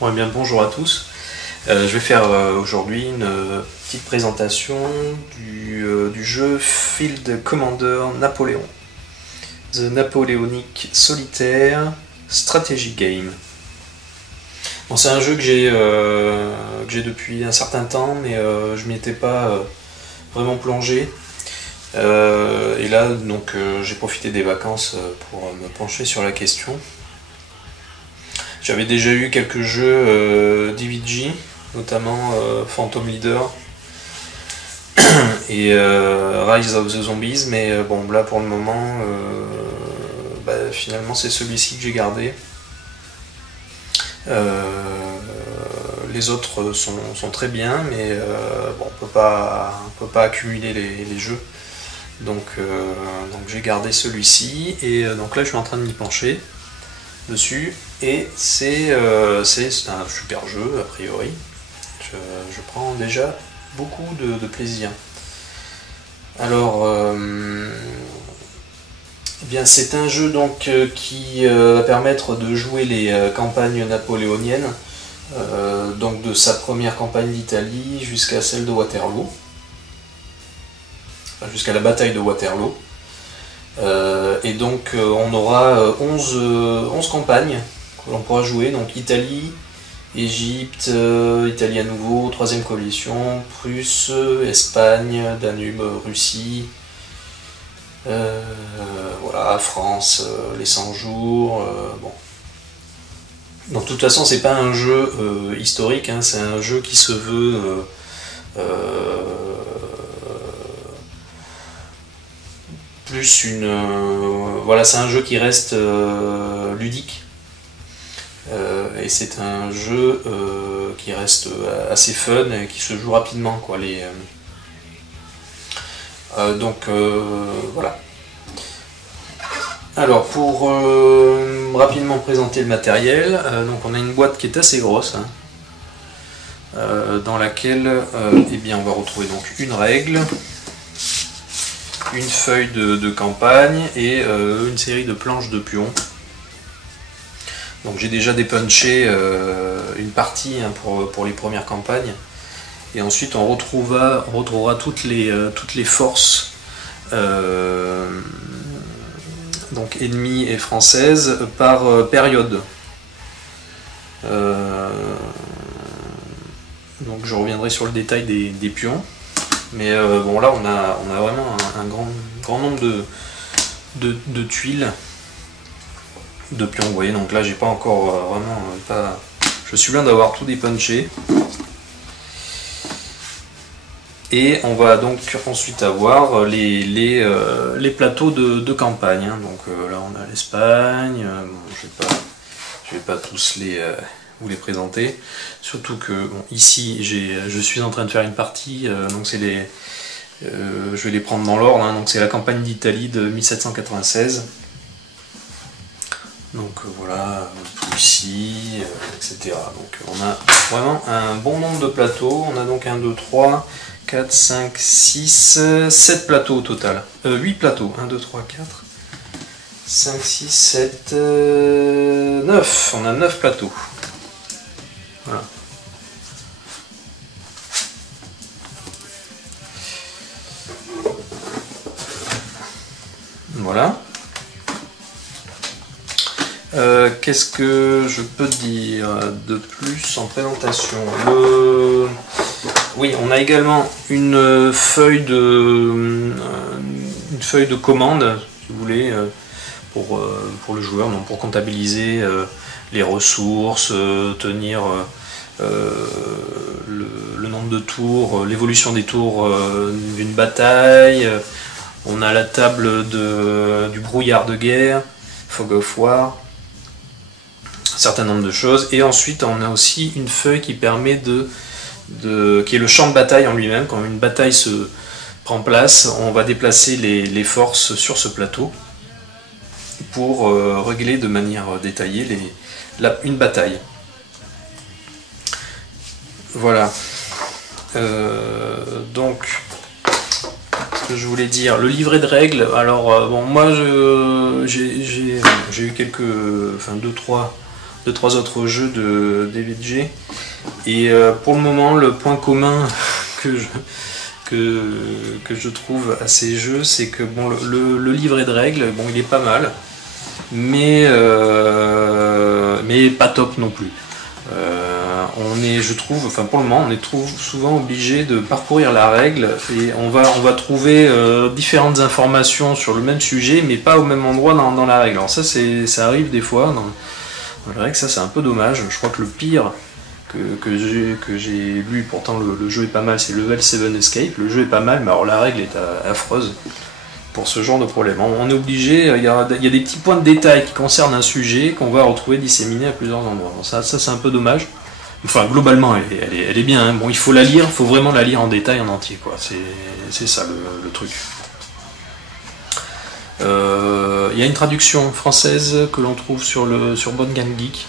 Bon, eh bien, bonjour à tous. Je vais faire aujourd'hui une petite présentation du jeu Field Commander Napoléon. The Napoleonic Solitaire Strategy Game. Bon, c'est un jeu que j'ai depuis un certain temps, mais je m'y étais pas vraiment plongé. Et là, donc, j'ai profité des vacances pour me pencher sur la question. J'avais déjà eu quelques jeux DVG, notamment Phantom Leader et Rise of the Zombies, mais bon, là pour le moment, finalement c'est celui-ci que j'ai gardé. Les autres sont très bien, mais bon, on peut pas accumuler les jeux. Donc j'ai gardé celui-ci, et donc là je suis en train de m'y pencher dessus, et c'est un super jeu a priori. Je prends déjà beaucoup de plaisir. Alors bien, c'est un jeu donc qui va permettre de jouer les campagnes napoléoniennes, donc de sa première campagne d'Italie jusqu'à celle de Waterloo, enfin, jusqu'à la bataille de Waterloo. Et donc on aura 11 campagnes que l'on pourra jouer, donc Italie, Égypte, Italie à nouveau, troisième coalition, Prusse, Espagne, Danube, Russie, voilà, France, les 100 jours, bon. Donc de toute façon c'est pas un jeu historique, hein, c'est un jeu qui se veut plus voilà, c'est un jeu qui reste ludique, et c'est un jeu qui reste assez fun et qui se joue rapidement, quoi. Donc voilà. Alors pour rapidement présenter le matériel, donc on a une boîte qui est assez grosse, hein, dans laquelle eh bien, on va retrouver donc une règle, une feuille de campagne et une série de planches de pions. Donc j'ai déjà dépunché une partie, hein, pour les premières campagnes, et ensuite on retrouvera toutes les forces donc ennemies et françaises par période. Donc je reviendrai sur le détail des pions. Mais bon, là on a vraiment un grand nombre de tuiles, de pions, vous voyez. Donc là j'ai pas encore vraiment je suis loin d'avoir tout dépunché. Et on va donc ensuite avoir les plateaux de campagne, hein. Donc là on a l'Espagne, bon, je vais pas tous vous les présenter, surtout que bon, ici je suis en train de faire une partie, donc c'est je vais les prendre dans l'ordre, hein. Donc c'est la campagne d'Italie de 1796, donc voilà, Russie, etc. Donc on a vraiment un bon nombre de plateaux. On a donc 1, 2, 3, 4, 5, 6, 7 plateaux au total, 8 plateaux, 1, 2, 3, 4, 5, 6, 7, 9, on a 9 plateaux. Voilà. Voilà. Qu'est-ce que je peux dire de plus en présentation? Oui, on a également une feuille de commande, si vous voulez, pour le joueur, donc pour comptabiliser les ressources, tenir le nombre de tours, l'évolution des tours d'une bataille. On a la table du brouillard de guerre, Fog of War, un certain nombre de choses. Et ensuite on a aussi une feuille qui permet qui est le champ de bataille en lui-même. Quand une bataille se prend place, on va déplacer les forces sur ce plateau pour régler de manière détaillée une bataille. Voilà. Donc, ce que je voulais dire, le livret de règles. Alors, bon, moi j'ai eu deux 2-3 autres jeux de DVG. Et pour le moment, le point commun que je trouve à ces jeux, c'est que bon, le livret de règles, bon, il est pas mal, mais pas top non plus. Je trouve, enfin pour le moment, on est souvent obligé de parcourir la règle et on va trouver différentes informations sur le même sujet, mais pas au même endroit dans la règle. Alors ça arrive des fois dans la règle, ça c'est un peu dommage. Je crois que le pire que j'ai lu, pourtant le jeu est pas mal, c'est Level 7 Escape. Le jeu est pas mal, mais alors la règle est affreuse pour ce genre de problème. On est obligé, il y a des petits points de détail qui concernent un sujet qu'on va retrouver disséminés à plusieurs endroits. Bon, ça c'est un peu dommage. Enfin, globalement, elle est bien. Hein. Bon, il faut la lire, il faut vraiment la lire en détail, en entier, quoi. C'est ça le truc. Il y a une traduction française que l'on trouve sur Board Game Geek,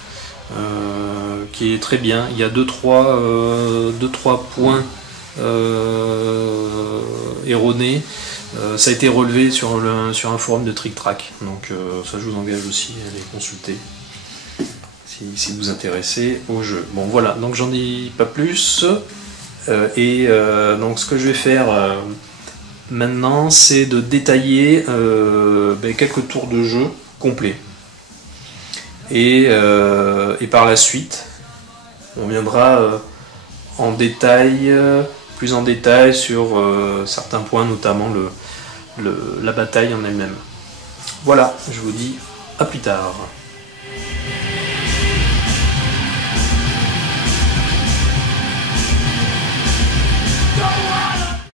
qui est très bien. Il y a 2-3 points erronés. Ça a été relevé sur un forum de Trick Track, donc ça je vous engage aussi à aller consulter si vous intéressez au jeu. Bon voilà, donc j'en dis pas plus, donc ce que je vais faire maintenant, c'est de détailler quelques tours de jeu complets. Et par la suite, on viendra plus en détail sur certains points, notamment la bataille en elle-même. Voilà, je vous dis à plus tard.